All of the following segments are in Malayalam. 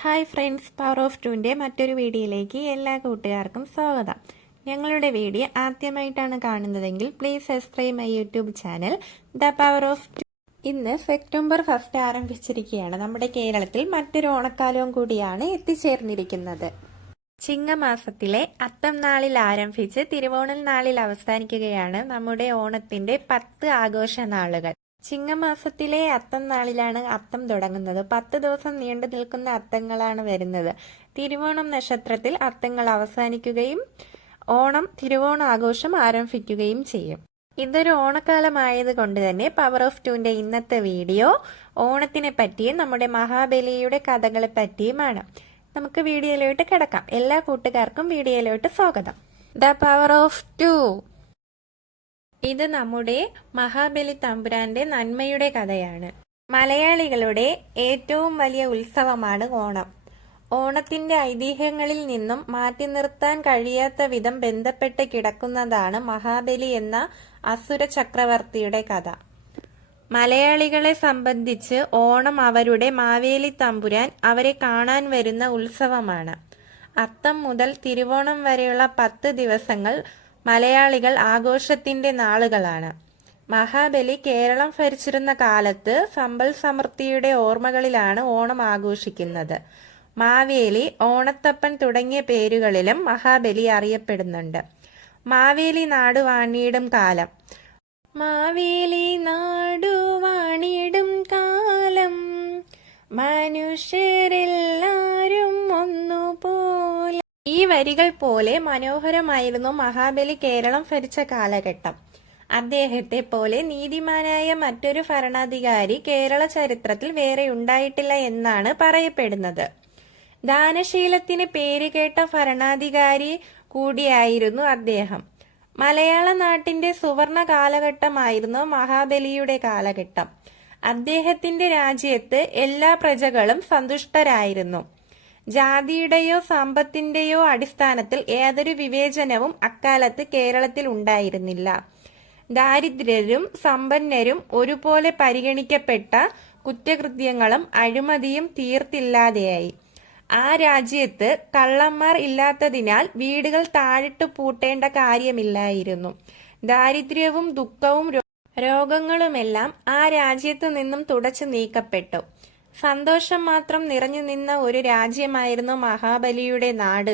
ഹായ് ഫ്രണ്ട്സ്, പവർ ഓഫ് ടുവിൻ്റെ മറ്റൊരു വീഡിയോയിലേക്ക് എല്ലാ കൂട്ടുകാർക്കും സ്വാഗതം. ഞങ്ങളുടെ വീഡിയോ ആദ്യമായിട്ടാണ് കാണുന്നതെങ്കിൽ please subscribe my YouTube channel the power of two. ഇന്ന് സെപ്റ്റംബർ 1 ആരംഭിച്ചിരിക്കുകയാണ്. നമ്മുടെ കേരളത്തിൽ മറ്റൊരു ഓണക്കാലവും കൂടിയാണ് എത്തിച്ചേർന്നിരിക്കുന്നത്. ചിങ്ങമാസത്തിലെ അത്തം നാളിൽ ആരംഭിച്ച് തിരുവോണൽ നാളിൽ അവസാനിക്കുകയാണ് നമ്മുടെ ഓണത്തിന്റെ 10 ആഘോഷ നാളുകൾ. ചിങ്ങമാസത്തിലെ അത്തം നാളിലാണ് അത്തം തുടങ്ങുന്നത്. 10 ദിവസം നീണ്ടു നിൽക്കുന്ന അത്തങ്ങളാണ് വരുന്നത്. തിരുവോണം നക്ഷത്രത്തിൽ അത്തങ്ങൾ അവസാനിക്കുകയും തിരുവോണ ആഘോഷം ആരംഭിക്കുകയും ചെയ്യും. ഇതൊരു ഓണക്കാലമായത് കൊണ്ട് തന്നെ പവർ ഓഫ് ടുവിന്റെ ഇന്നത്തെ വീഡിയോ ഓണത്തിനെ പറ്റിയും നമ്മുടെ മഹാബലിയുടെ കഥകളെ പറ്റിയുമാണ്. നമുക്ക് വീഡിയോയിലോട്ട് കിടക്കാം. എല്ലാ കൂട്ടുകാർക്കും വീഡിയോയിലോട്ട് സ്വാഗതം. The power of two. ഇത് നമ്മുടെ മഹാബലി തമ്പുരാന്റെ നന്മയുടെ കഥയാണ്. മലയാളികളുടെ ഏറ്റവും വലിയ ഉത്സവമാണ് ഓണം. ഓണത്തിന്റെ ഐതിഹ്യങ്ങളിൽ നിന്നും മാറ്റി നിർത്താൻ കഴിയാത്ത വിധം ബന്ധപ്പെട്ട് കിടക്കുന്നതാണ് മഹാബലി എന്ന അസുര ചക്രവർത്തിയുടെ കഥ. മലയാളികളെ സംബന്ധിച്ച് ഓണം അവരുടെ മാവേലി തമ്പുരാൻ അവരെ കാണാൻ വരുന്ന ഉത്സവമാണ്. അത്തം മുതൽ തിരുവോണം വരെയുള്ള 10 ദിവസങ്ങൾ മലയാളികൾ ആഘോഷത്തിന്റെ നാളുകളാണ്. മഹാബലി കേരളം ഭരിച്ചിരുന്ന കാലത്ത് സമ്പൽ സമൃദ്ധിയുടെ ഓർമ്മകളിലാണ് ഓണം ആഘോഷിക്കുന്നത്. മാവേലി, ഓണത്തപ്പൻ തുടങ്ങിയ പേരുകളിലും മഹാബലി അറിയപ്പെടുന്നുണ്ട്. മാവേലി നാടു വാണിടും കാലം. മാവേലി നാടു വാണിടും കാലം മനുഷ്യരെല്ലാരും ഒന്നുപോലെ. ഈ വരികൾ പോലെ മനോഹരമായിരുന്നു മഹാബലി കേരളം ഭരിച്ച കാലഘട്ടം. അദ്ദേഹത്തെ പോലെ നീതിമാനായ മറ്റൊരു ഭരണാധികാരി കേരള ചരിത്രത്തിൽ വേറെ ഉണ്ടായിട്ടില്ല എന്നാണ് പറയപ്പെടുന്നത്. ദാനശീലത്തിന് പേരുകേട്ട ഭരണാധികാരി കൂടിയായിരുന്നു അദ്ദേഹം. മലയാള നാട്ടിന്റെ സുവർണ കാലഘട്ടമായിരുന്നു മഹാബലിയുടെ കാലഘട്ടം. അദ്ദേഹത്തിന്റെ രാജ്യത്ത് എല്ലാ പ്രജകളും സന്തുഷ്ടരായിരുന്നു. ജാതിയുടെയോ സമ്പത്തിന്റെയോ അടിസ്ഥാനത്തിൽ യാതൊരു വിവേചനവും അക്കാലത്ത് കേരളത്തിൽ ഉണ്ടായിരുന്നില്ല. ദാരിദ്ര്യരും സമ്പന്നരും ഒരുപോലെ പരിഗണിക്കപ്പെട്ട കുറ്റകൃത്യങ്ങളും അഴിമതിയും തീർത്തില്ലാതെയായി. ആ രാജ്യത്ത് കള്ളന്മാർ ഇല്ലാത്തതിനാൽ വീടുകൾ താഴിട്ടു പൂട്ടേണ്ട കാര്യമില്ലായിരുന്നു. ദാരിദ്ര്യവും ദുഃഖവും രോഗങ്ങളുമെല്ലാം ആ രാജ്യത്തു നിന്നും തുടച്ചു നീക്കപ്പെട്ടു. സന്തോഷം മാത്രം നിറഞ്ഞു നിന്ന ഒരു രാജ്യമായിരുന്നു മഹാബലിയുടെ നാട്.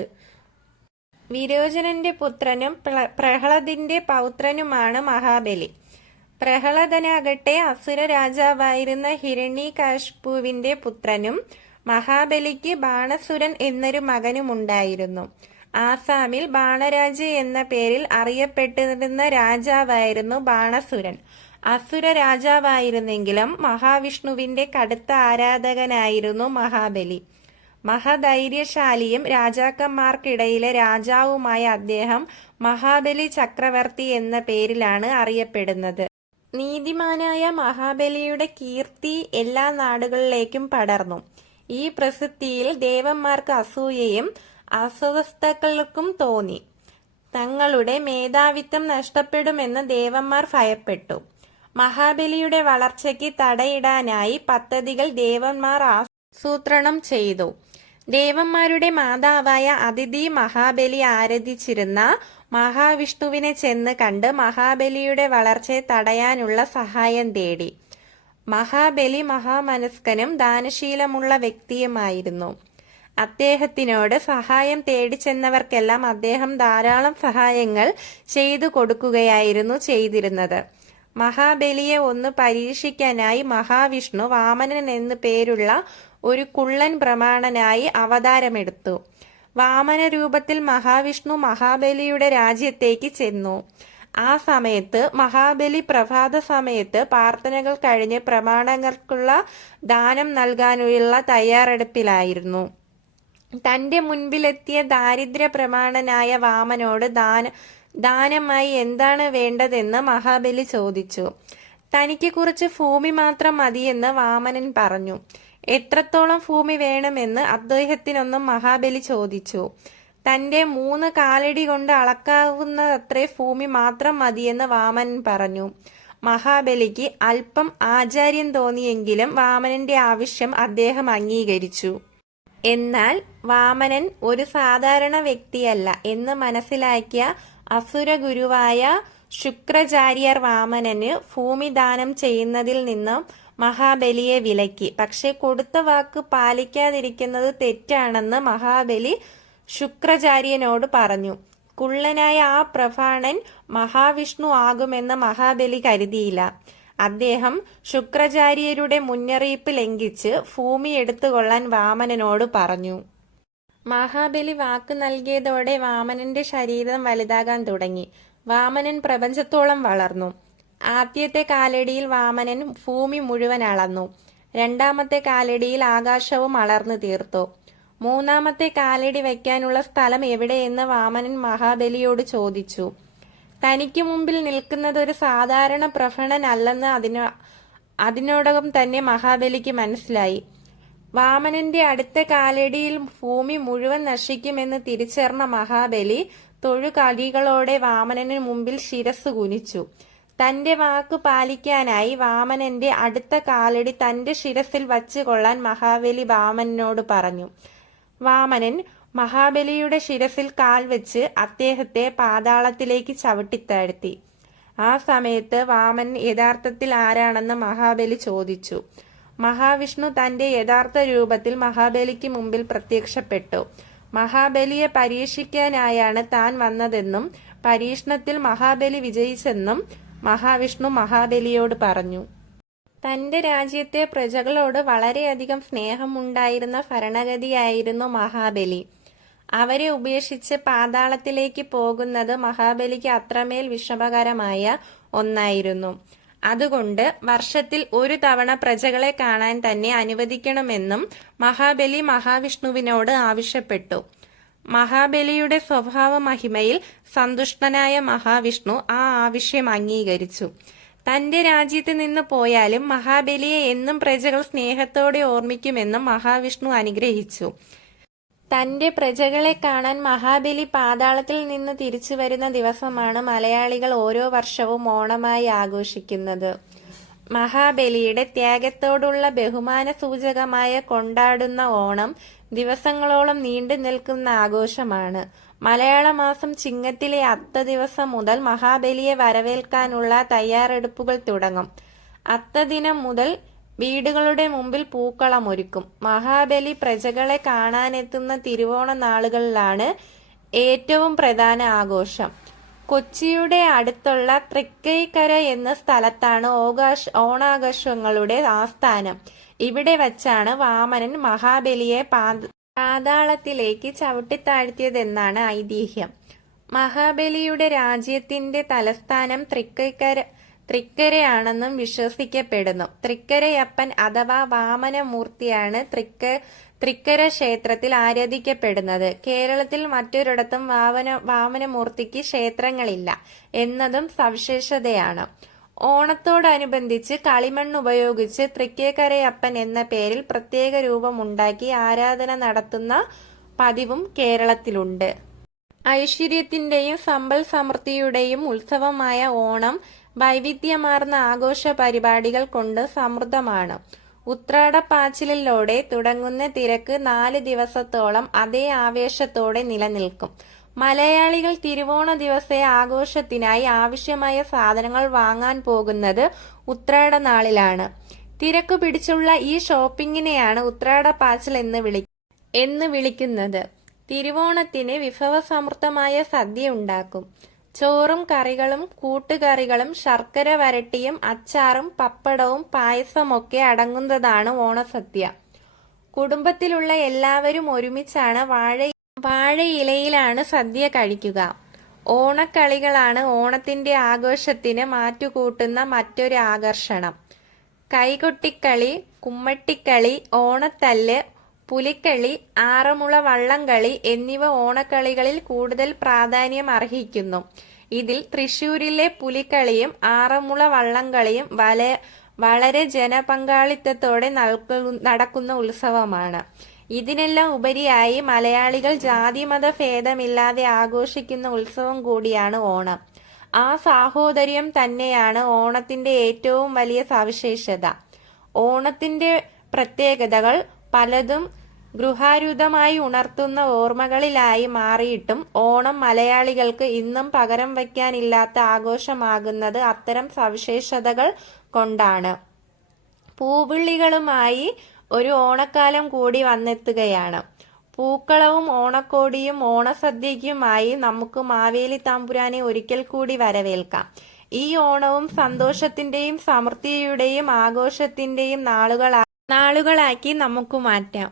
വിരോചനന്റെ പുത്രനും പ്രഹ്ളദിന്റെ പൗത്രനുമാണ് മഹാബലി. പ്രഹ്ളദനാകട്ടെ അസുര രാജാവായിരുന്ന ഹിരണ്യകശിപുവിന്റെ പുത്രനും. മഹാബലിക്ക് ബാണസുരൻ എന്നൊരു മകനുമുണ്ടായിരുന്നു. ആസാമിൽ ബാണരാജ് എന്ന പേരിൽ അറിയപ്പെട്ടിരുന്ന രാജാവായിരുന്നു ബാണസുരൻ. അസുര രാജാവായിരുന്നെങ്കിലും മഹാവിഷ്ണുവിന്റെ കടുത്ത ആരാധകനായിരുന്നു മഹാബലി. മഹാധൈര്യശാലിയും രാജാക്കന്മാർക്കിടയിലെ രാജാവുമായ അദ്ദേഹം മഹാബലി ചക്രവർത്തി എന്ന പേരിലാണ് അറിയപ്പെടുന്നത്. നീതിമാനായ മഹാബലിയുടെ കീർത്തി എല്ലാ നാടുകളിലേക്കും പടർന്നു. ഈ പ്രസിദ്ധിയിൽ ദേവന്മാർക്ക് അസൂയയും അസ്വസ്ഥതകൾക്കും തോന്നി. തങ്ങളുടെ മേധാവിത്വം നഷ്ടപ്പെടുമെന്ന് ദേവന്മാർ ഭയപ്പെട്ടു. മഹാബലിയുടെ വളർച്ചയ്ക്ക് തടയിടാനായി പദ്ധതികൾ ദേവന്മാർ ആസൂത്രണം ചെയ്തു. ദേവന്മാരുടെ മാതാവായ അതിഥി മഹാബലി ആരാധിച്ചിരുന്ന മഹാവിഷ്ണുവിനെ ചെന്ന് കണ്ട് മഹാബലിയുടെ വളർച്ചയെ തടയാനുള്ള സഹായം തേടി. മഹാബലി മഹാമനസ്കനും ദാനശീലമുള്ള വ്യക്തിയുമായിരുന്നു. അദ്ദേഹത്തിനോട് സഹായം തേടിച്ചെന്നവർക്കെല്ലാം അദ്ദേഹം ധാരാളം സഹായങ്ങൾ ചെയ്തു കൊടുക്കുകയായിരുന്നു ചെയ്തിരുന്നത്. മഹാബലിയെ ഒന്ന് പരീക്ഷിക്കാനായി മഹാവിഷ്ണു വാമനൻ എന്നു പേരുള്ള ഒരു കുള്ളൻ ബ്രാഹ്മണനായി അവതാരമെടുത്തു. വാമന രൂപത്തിൽ മഹാവിഷ്ണു മഹാബലിയുടെ രാജ്യത്തേക്ക് ചെന്നു. ആ സമയത്ത് മഹാബലി പ്രഭാത സമയത്ത് പ്രാർത്ഥനകൾ കഴിഞ്ഞ് ബ്രാഹ്മണർക്കുള്ള ദാനം നൽകാനുള്ള തയ്യാറെടുപ്പിലായിരുന്നു. തന്റെ മുൻപിലെത്തിയ ദാരിദ്ര്യ ബ്രാഹ്മണനായ വാമനോട് ദാനമായി എന്താണ് വേണ്ടതെന്ന് മഹാബലി ചോദിച്ചു. തനിക്ക് കുറച്ച് ഭൂമി മാത്രം മതിയെന്ന് വാമനൻ പറഞ്ഞു. എത്രത്തോളം ഭൂമി വേണമെന്ന് അദ്ദേഹത്തിനൊന്നും മഹാബലി ചോദിച്ചു. തന്റെ 3 കാലടി കൊണ്ട് അളക്കാവുന്നത്രേ ഭൂമി മാത്രം മതിയെന്ന് വാമനൻ പറഞ്ഞു. മഹാബലിക്ക് അല്പം ആചാര്യം തോന്നിയെങ്കിലും വാമനന്റെ ആവശ്യം അദ്ദേഹം അംഗീകരിച്ചു. എന്നാൽ വാമനൻ ഒരു സാധാരണ വ്യക്തിയല്ല എന്ന് മനസ്സിലാക്കിയ അസുര ഗുരുവായ ശുക്രാചാര്യർ വാമനന് ഭൂമി ദാനം ചെയ്യുന്നതിൽ നിന്നും മഹാബലിയെ വിലക്കി. പക്ഷെ കൊടുത്ത വാക്ക് പാലിക്കാതിരിക്കുന്നത് തെറ്റാണെന്ന് മഹാബലി ശുക്രാചാര്യനോട് പറഞ്ഞു. കുള്ളനായ ആ പ്രഭാണൻ മഹാവിഷ്ണു ആകുമെന്ന് മഹാബലി കരുതിയില്ല. അദ്ദേഹം ശുക്രാചാര്യരുടെ മുന്നറിയിപ്പ് ലംഘിച്ച് ഭൂമി എടുത്തുകൊള്ളാൻ വാമനനോട് പറഞ്ഞു. മഹാബലി വാക്ക് നൽകിയതോടെ വാമനന്റെ ശരീരം വലുതാകാൻ തുടങ്ങി. വാമനൻ പ്രപഞ്ചത്തോളം വളർന്നു. ആദ്യത്തെ കാലടിയിൽ വാമനൻ ഭൂമി മുഴുവൻ അളന്നു. രണ്ടാമത്തെ കാലടിയിൽ ആകാശവും അളർന്നു തീർത്തു. മൂന്നാമത്തെ കാലടി വയ്ക്കാനുള്ള സ്ഥലം എവിടെയെന്ന് വാമനൻ മഹാബലിയോട് ചോദിച്ചു. തനിക്ക് മുമ്പിൽ നിൽക്കുന്നത് ഒരു സാധാരണ പ്രഭണനല്ലെന്ന് അതിനോടകം തന്നെ മഹാബലിക്ക് മനസ്സിലായി. വാമനന്റെ അടുത്ത കാലടിയിൽ ഭൂമി മുഴുവൻ നശിക്കുമെന്ന് തിരിച്ചറിഞ്ഞ മഹാബലി തൊഴുകൈകളോടെ വാമനന് മുമ്പിൽ ശിരസ് കുനിച്ചു. തന്റെ വാക്ക് പാലിക്കാനായി വാമനന്റെ അടുത്ത കാലടി തന്റെ ശിരസിൽ വച്ചുകൊള്ളാൻ മഹാബലി വാമനനോട് പറഞ്ഞു. വാമനൻ മഹാബലിയുടെ ശിരസിൽ കാൽ വെച്ച് അദ്ദേഹത്തെ പാതാളത്തിലേക്ക് ചവിട്ടിത്താഴ്ത്തി. ആ സമയത്ത് വാമനൻ യഥാർത്ഥത്തിൽ ആരാണെന്ന് മഹാബലി ചോദിച്ചു. മഹാവിഷ്ണു തന്റെ യഥാർത്ഥ രൂപത്തിൽ മഹാബലിക്ക് മുമ്പിൽ പ്രത്യക്ഷപ്പെട്ടു. മഹാബലിയെ പരീക്ഷിക്കാനായാണ് താൻ വന്നതെന്നും പരീക്ഷണത്തിൽ മഹാബലി വിജയിച്ചെന്നും മഹാവിഷ്ണു മഹാബലിയോട് പറഞ്ഞു. തന്റെ രാജ്യത്തെ പ്രജകളോട് വളരെയധികം സ്നേഹമുണ്ടായിരുന്ന ഭരണഗതിയായിരുന്നു മഹാബലി. അവരെ ഉപേക്ഷിച്ച് പാതാളത്തിലേക്ക് പോകുന്നത് മഹാബലിക്ക് അത്രമേൽ വിഷമകരമായ ഒന്നായിരുന്നു. അതുകൊണ്ട് വർഷത്തിൽ ഒരു തവണ പ്രജകളെ കാണാൻ തന്നെ അനുവദിക്കണമെന്നും മഹാബലി മഹാവിഷ്ണുവിനോട് ആവശ്യപ്പെട്ടു. മഹാബലിയുടെ സ്വഭാവ മഹിമയിൽ സന്തുഷ്ടനായ മഹാവിഷ്ണു ആ ആവശ്യം അംഗീകരിച്ചു. തന്റെ രാജ്യത്ത് നിന്ന് പോയാലും മഹാബലിയെ എന്നും പ്രജകൾ സ്നേഹത്തോടെ ഓർമ്മിക്കുമെന്നും മഹാവിഷ്ണു അനുഗ്രഹിച്ചു. തന്റെ പ്രജകളെ കാണാൻ മഹാബലി പാതാളത്തിൽ നിന്ന് തിരിച്ചു വരുന്ന ദിവസമാണ് മലയാളികൾ ഓരോ വർഷവും ഓണമായി ആഘോഷിക്കുന്നത്. മഹാബലിയുടെ ത്യാഗത്തോടുള്ള ബഹുമാന സൂചകമായ കൊണ്ടാടുന്ന ഓണം ദിവസങ്ങളോളം നീണ്ടു നിൽക്കുന്ന ആഘോഷമാണ്. മലയാള മാസം ചിങ്ങത്തിലെ അത്ത ദിവസം മുതൽ മഹാബലിയെ വരവേൽക്കാനുള്ള തയ്യാറെടുപ്പുകൾ തുടങ്ങും. അത്ത ദിനം മുതൽ വീടുകളുടെ മുമ്പിൽ പൂക്കളമൊരുക്കും. മഹാബലി പ്രജകളെ കാണാനെത്തുന്ന തിരുവോണ നാളുകളിലാണ് ഏറ്റവും പ്രധാന ആഘോഷം. കൊച്ചിയുടെ അടുത്തുള്ള തൃക്കൈക്കര എന്ന സ്ഥലത്താണ് ഓണാഘോഷങ്ങളുടെ ആസ്ഥാനം. ഇവിടെ വച്ചാണ് വാമനൻ മഹാബലിയെ പാതാളത്തിലേക്ക് ചവിട്ടിത്താഴ്ത്തിയതെന്നാണ് ഐതിഹ്യം. മഹാബലിയുടെ രാജ്യത്തിന്റെ തലസ്ഥാനം തൃക്കരയാണെന്നും വിശ്വസിക്കപ്പെടുന്നു. തൃക്കരയപ്പൻ അഥവാ വാമനമൂർത്തിയാണ് തൃക്കര ക്ഷേത്രത്തിൽ ആരാധിക്കപ്പെടുന്നത്. കേരളത്തിൽ മറ്റൊരിടത്തും വാമനമൂർത്തിക്ക് ക്ഷേത്രങ്ങളില്ല എന്നതും സവിശേഷതയാണ്. ഓണത്തോടനുബന്ധിച്ച് കളിമണ്ണ് ഉപയോഗിച്ച് തൃക്കേക്കരയപ്പൻ എന്ന പേരിൽ പ്രത്യേക രൂപമുണ്ടാക്കി ആരാധന നടത്തുന്ന പതിവും കേരളത്തിലുണ്ട്. ഐശ്വര്യത്തിന്റെയും സമ്പൽ സമൃദ്ധിയുടെയും ഉത്സവമായ ഓണം വൈവിധ്യമാർന്ന ആഘോഷ പരിപാടികൾ കൊണ്ട് സമൃദ്ധമാണ്. ഉത്രാടപ്പാച്ചിലിലൂടെ തുടങ്ങുന്ന തിരക്ക് 4 ദിവസത്തോളം അതേ ആവേശത്തോടെ നിലനിൽക്കും. മലയാളികൾ തിരുവോണ ദിവസത്തെ ആഘോഷത്തിനായി ആവശ്യമായ സാധനങ്ങൾ വാങ്ങാൻ പോകുന്നത് ഉത്രാട നാളിലാണ്. തിരക്ക് പിടിച്ചുള്ള ഈ ഷോപ്പിങ്ങിനെയാണ് ഉത്രാടപ്പാച്ചിൽ എന്ന് വിളിക്കുന്നത്. തിരുവോണത്തിന് വിഭവസമൃദ്ധമായ സദ്യ ഉണ്ടാക്കും. ചോറും കറികളും കൂട്ടുകറികളും ശർക്കര വരട്ടിയും അച്ചാറും പപ്പടവും പായസമൊക്കെ അടങ്ങുന്നതാണ് ഓണസദ്യ. കുടുംബത്തിലുള്ള എല്ലാവരും ഒരുമിച്ചാണ് വാഴയിലയിലാണ് സദ്യ കഴിക്കുക. ഓണക്കളികളാണ് ഓണത്തിന്റെ ആഘോഷത്തിന് മാറ്റുകൂട്ടുന്ന മറ്റൊരു ആകർഷണം. കൈകൊട്ടിക്കളി, കുമ്മട്ടിക്കളി, ഓണത്തല്ല്, പുലിക്കളി, ആറന്മുള വള്ളംകളി എന്നിവ ഓണക്കളികളിൽ കൂടുതൽ പ്രാധാന്യം അർഹിക്കുന്നു. ഇതിൽ തൃശൂരിലെ പുലിക്കളിയും ആറന്മുള വള്ളംകളിയും വളരെ ജനപങ്കാളിത്തത്തോടെ നടക്കുന്ന ഉത്സവമാണ്. ഇതിനെല്ലാം ഉപരിയായി മലയാളികൾ ജാതിമത ഭേദമില്ലാതെ ആഘോഷിക്കുന്ന ഉത്സവം കൂടിയാണ് ഓണം. ആ സാഹോദര്യം തന്നെയാണ് ഓണത്തിന്റെ ഏറ്റവും വലിയ സവിശേഷത. ഓണത്തിന്റെ പ്രത്യേകതകൾ പലതും ഗൃഹാരൂഢമായി ഉണർത്തുന്ന ഓർമ്മകളിലായി മാറിയിട്ടും ഓണം മലയാളികൾക്ക് ഇന്നും പകരം വയ്ക്കാനില്ലാത്ത ആഘോഷമാകുന്നത് അത്തരം സവിശേഷതകൾ കൊണ്ടാണ്. പൂവിളികളുമായി ഒരു ഓണക്കാലം കൂടി വന്നെത്തുകയാണ്. പൂക്കളവും ഓണക്കോടിയും ഓണസദ്യയ്ക്കുമായി നമുക്ക് മാവേലി തമ്പുരാനെ ഒരിക്കൽ കൂടി വരവേൽക്കാം. ഈ ഓണവും സന്തോഷത്തിന്റെയും സമൃദ്ധിയുടെയും ആഘോഷത്തിന്റെയും നാളുകളാക്കി നമുക്ക് മാറ്റാം.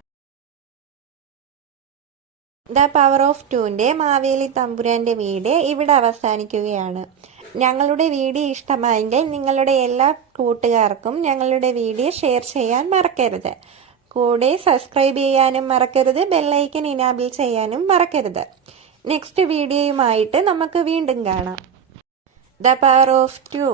ദ പവർ ഓഫ് ടൂന്റെ മാവേലി തമ്പുരാന്റെ വീഡിയോ ഇവിടെ അവസാനിക്കുകയാണ്. ഞങ്ങളുടെ വീഡിയോ ഇഷ്ടമായെങ്കിൽ നിങ്ങളുടെ എല്ലാ കൂട്ടുകാർക്കും ഞങ്ങളുടെ വീഡിയോ ഷെയർ ചെയ്യാൻ മറക്കരുത്. കൂടെ സബ്സ്ക്രൈബ് ചെയ്യാനും മറക്കരുത്, ബെല്ലൈക്കൻ ഇനാബിൾ ചെയ്യാനും മറക്കരുത്. നെക്സ്റ്റ് വീഡിയോയുമായിട്ട് നമുക്ക് വീണ്ടും കാണാം. The power of two.